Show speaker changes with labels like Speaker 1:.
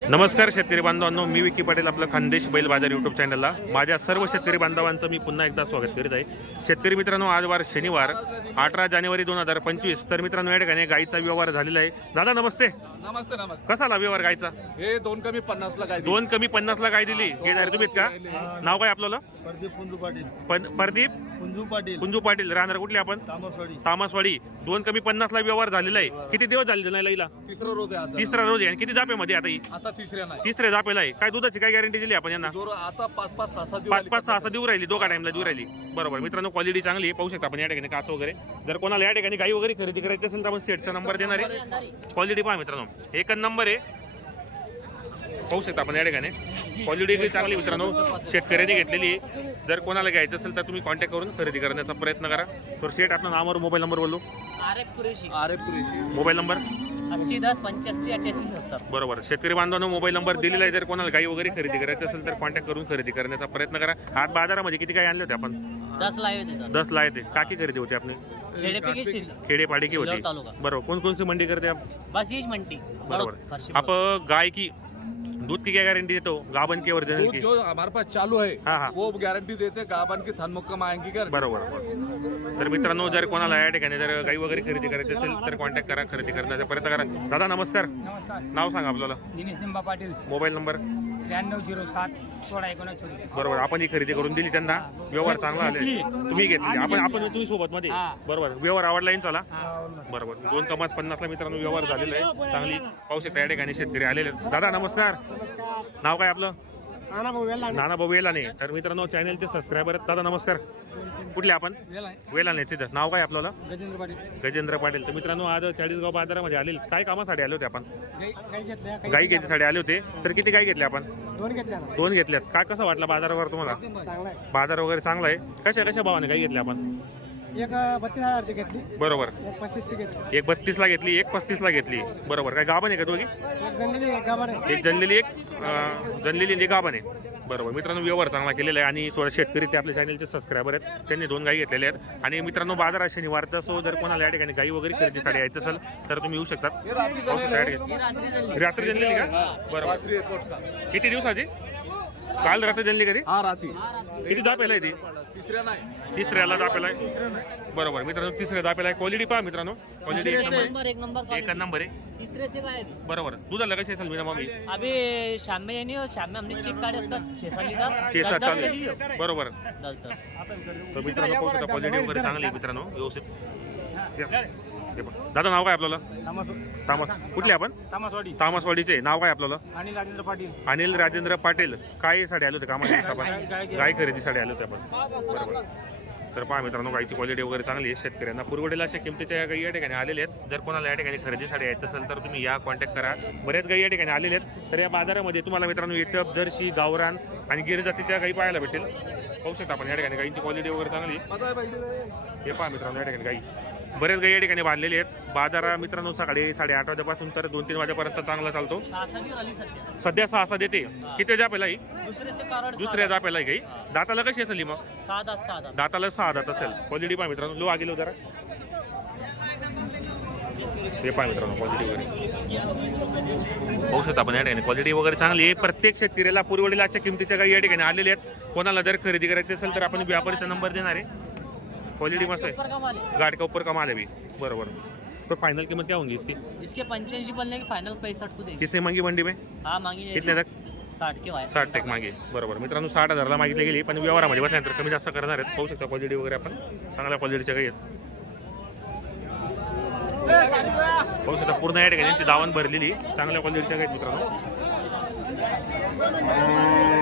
Speaker 1: नमस्कार शेतकरी बांधवांनो, मी विकी पाटील आपलं खानदेश बैल बाजार यूट्यूब चॅनलला माझ्या सर्व शेतकरी बांधवांचं मी पुन्हा एकदा स्वागत करीत आहे. शेतकरी मित्रांनो, आज वार शनिवार 18 जानेवारी 2025. तर मित्रांनो, या ठिकाणी गाईचा व्यवहार झालेला आहे. दादा नमस्ते.
Speaker 2: नमस्ते नमस्ते.
Speaker 1: कसा आला व्यवहार गाईचा?
Speaker 2: हे 2 कमी 50 ला गाय दिली.
Speaker 1: 2 कमी 50 ला गाय दिली. हे डायरेक्ट तुम्हीच का? नाव काय आपल्याला?
Speaker 3: प्रदीप पुंजू पाटील.
Speaker 1: प्रदीप
Speaker 3: पुंजू पाटील.
Speaker 1: राहणार कुठले आपण?
Speaker 3: तामसवाडी.
Speaker 1: तामसवाडी. 2 कमी 50 ला व्यवहार झालेला आहे. किती दिवस झाले नाही?
Speaker 2: तिसरा रोज आहे आज.
Speaker 1: तिसरा रोज आहे. आणि किती जापेमध्ये आता ही?
Speaker 2: आता तिसऱ्या नाही.
Speaker 1: तिसऱ्या जापेला आहे. काय दुधाची काय गॅरंटी दिली आपण यांना?
Speaker 2: आता 5-5 6-6 दिवस
Speaker 1: 5-5 6 देऊ राहिली, दोघा टाइमला देऊ राहिली. बरोबर मित्रांनो, क्वालिटी चांगली आहे. पाहू शकता आपण या ठिकाणी काच वगैरे. जर कोणाला या ठिकाणी गाई वगैरे खरेदी करायची असेल तर आपण सेटचा नंबर देणार आहे. क्वालिटी पहा मित्रांनो, एकच नंबर आहे. पाहू शकता आपण या ठिकाणी क्वालिटी चांगली मित्रांनो, शेतकऱ्यांनी घेतलेली आहे. जर कोणाला घ्यायचं असेल तर तुम्ही कॉन्टॅक्ट करून खरेदी करण्याचा प्रयत्न करा. तर सेट आपलं नावावर मोबाईल नंबर बोलू.
Speaker 4: RF Qureshi
Speaker 1: mobile number
Speaker 4: 8010 85 88 70.
Speaker 1: बरोबर. शेतकरी बांधवांनो, मोबाईल नंबर दिलेला आहे. जर कोणाला गाई वगैरे खरेदी करायचं असेल तर कॉन्टॅक्ट करून खरेदी करण्याचा प्रयत्न करा. आज बाजारामध्ये किती गाई आणले होते आपण?
Speaker 4: 10 लाये होते
Speaker 1: 10 ला येते. काकी खरेदी होती आपली?
Speaker 4: खेडेपैकी सील
Speaker 1: खेडेपाडी की होती?
Speaker 4: सिल्लोड तालुका.
Speaker 1: बरोबर. कौन सी मंडी करते आप?
Speaker 4: बस यही मंडी
Speaker 1: बरोबर. आप गाय की दूध की क्या गारंटी देते हो? गाबन की और जनरल
Speaker 2: दूध
Speaker 1: की?
Speaker 2: जो हमारे पास चालू है
Speaker 1: हाँ, हाँ.
Speaker 2: वो गारंटी देते हैं. गाबन की थन मुक्कम आएंगी कर.
Speaker 1: बरोबर. तर मित्रांनो, जर कोणाला या ठिकाणी जर गाई वगैरे खरेदी करायची असेल तर कॉन्टॅक्ट करा, खरेदी करण्याचा प्रयत्न करा. दादा नमस्कार.
Speaker 5: नमस्कार.
Speaker 1: नाव सांगा आपल्याला.
Speaker 5: दिनेश निंबा पाटील.
Speaker 1: Mobile number?
Speaker 5: 9307 16
Speaker 1: बरोबर. आपण ही खरेदी करून दिली त्यांना. व्यवहार चांगला आले. तुम्ही घेतली. आपण तुम्ही सोबत मध्ये. बरोबर. व्यवहार आवडला येईन चला. बरोबर. 2 कमास 50 ला मित्रांनो व्यवहार झालेला आहे. चांगली पाहू शकता या ठिकाणी शेतकरी आलेले आहेत. दादा नमस्कार. नाव काय आपलं? नाना भाऊ वेलाने. तर मित्रांनो, चॅनलचे सबस्क्रायबर आहेत. दादा नमस्कार. कुठले आपण? वेलानेचे. नाव काय आपल्याला?
Speaker 5: गजेंद्र पाटील.
Speaker 1: गजेंद्र पाटील. तर मित्रांनो, आज चाळीसगाव बाजारामध्ये आलेले. काय कामासाठी आले होते आपण?
Speaker 5: घेतल्या
Speaker 1: गाई घेण्यासाठी आले होते. तर किती गाई घेतल्या आपण?
Speaker 5: 2 घेतल्या ना.
Speaker 1: 2 घेतल्यात. काय कसं वाटलं बाजार वगैरे तुम्हाला?
Speaker 5: चांगला आहे.
Speaker 1: बाजार वगैरे चांगला आहे. कशा भावाने गाई घेतल्या आपण?
Speaker 5: एक 32,000 ची घेतली.
Speaker 1: बरोबर.
Speaker 5: एक 35 ची घेतली.
Speaker 1: एक 32 ला घेतली, एक 35 ला घेतली. बरोबर. काय गाभण आहे का दोघी?
Speaker 5: एक जंगली एक गाभण आहे.
Speaker 1: एक जनलेली, एक जनलेली आणि एक गाभण आहे. बरोबर. मित्रांनो, व्यवहार चांगला केलेला आहे. आणि थोडा शेतकरी ते आपल्या चॅनलचे सबस्क्रायबर आहेत. त्यांनी 2 गाई घेतलेल्या आहेत. आणि मित्रांनो, बाजार शनिवारचा सो जर कोणाला या ठिकाणी गाई वगैरे खरेदीसाठी यायचं असेल तर तुम्ही येऊ शकतात.
Speaker 2: हे रात्री
Speaker 1: पाहू शकता या ठिकाणी. रात्री जनलेली का? बरोबर.
Speaker 2: वासरी एअरपोर्ट का.
Speaker 1: किती दिवसाची? काल रात्री जनली कधी?
Speaker 2: हा रात्री.
Speaker 1: किती दापेला आहे ती?
Speaker 2: तिसऱ्या नाही.
Speaker 1: तिसऱ्याला दापेला आहे. बरोबर. मित्रांनो, तिसऱ्या दापेला आहे. क्वालिटी पहा मित्रांनो, क्वालिटी एक नंबर.
Speaker 4: एक नंबर
Speaker 1: एक नंबर आहे.
Speaker 4: तीसरे से गाय थी.
Speaker 1: बरोबर. दुधाला कशी असेल मीना मामी?
Speaker 4: अभी शाम में यानी और शाम में हमने चेक काटे उसका 6-7 लीटर
Speaker 1: 6-7
Speaker 4: 10
Speaker 1: चालू
Speaker 4: के लिए
Speaker 1: आहे. बरोबर.
Speaker 4: 10.
Speaker 1: तर मित्रांनो, पाहू शकता क्वालिटी वगैरे चांगली आहे मित्रांनो, व्यवस्थित. हे पहा. दादा नाव काय आपल्याला? तामस. कुठले आपण?
Speaker 5: तामसवाडी.
Speaker 1: तामसवाडीचे. नाव काय आपल्याला?
Speaker 5: आणि राजेंद्र पाटील.
Speaker 1: अनिल राजेंद्र पाटील. काय साठी आले होते कामासाठी आपण? गाय खरेदीसाठी आले होते आपण. बरोबर. तर पहा मित्रांनो, गायची क्वालिटी वगैरे चांगली आहे. शेतकऱ्यांना पुरवडेला अशा किमतीच्या गाई या ठिकाणी आलेल्या आहेत. जर कोणाला या ठिकाणी खरेदीसाठी यायचं असेल तर तुम्ही या कॉन्टॅक्ट करा. बऱ्याच गाई या ठिकाणी आलेल्या आहेत. तर या बाजारामध्ये तुम्हाला मित्रांनो एचप, जर्सी, गावरान आणि गिर जातीच्या गाई पाहायला भेटेल. पाहू शकता आपण या ठिकाणी गाईची क्वालिटी वगैरे चांगली आहे. हे पहा मित्रांनो, या ठिकाणी गाई बरेच गाई या ठिकाणी बांधलेले आहेत. बाजारा मित्रांनो सकाळी 8:30 वाजेपासून तर 2-3 वाजेपर्यंत चांगला चालतो.
Speaker 4: 6 दिवस आली सध्या.
Speaker 1: सध्या 6 देते. किती जापेला ही?
Speaker 4: दुसरे से कारण
Speaker 1: दुसऱ्या जापेला ही गाई. दाताला कशी असेल ही मग?
Speaker 4: 6
Speaker 1: दाताला 6 दात असेल. क्वालिटी पहा मित्रांनो, लो आगेलो जरा. हे पहा मित्रांनो, क्वालिटी वगैरे पाहू शकता आपण या ठिकाणी. क्वालिटी वगैरे चांगली आहे. प्रत्येक शेतकऱ्याला पुरवडेला अशा किमतीच्या गाई या ठिकाणी आलेल्या आहेत. कोणाला जर खरेदी करायची असेल तर आपण व्यापारीचा नंबर देणार आहे. क्वालिटी मस्त आहे. गाठ का ऊपर कमाल है भी. बरोबर. तो फाइनल कीमत क्या होगी इसकी?
Speaker 4: इसके 85 बनने के फाइनल 65 को देंगे.
Speaker 1: किसने मांगी मंडी में?
Speaker 4: हाँ मांगी
Speaker 1: कितने तक?
Speaker 4: 60 के वाय.
Speaker 1: 60 तक मागे. बरोबर. मित्रांनो, 60,000ला मागितली गेली, पण व्यवहारामध्ये बसल्यानंतर कमी जास्त करणार आहेत. पाहू शकता क्वालिटी वगैरे आपण चांगल्या क्वालिटीच्या गाई आहेत. पाहू शकता पूर्ण या ठिकाणी यांची दावण भरलेली चांगल्या क्वालिटीच्या गाई आहेत मित्रांनो.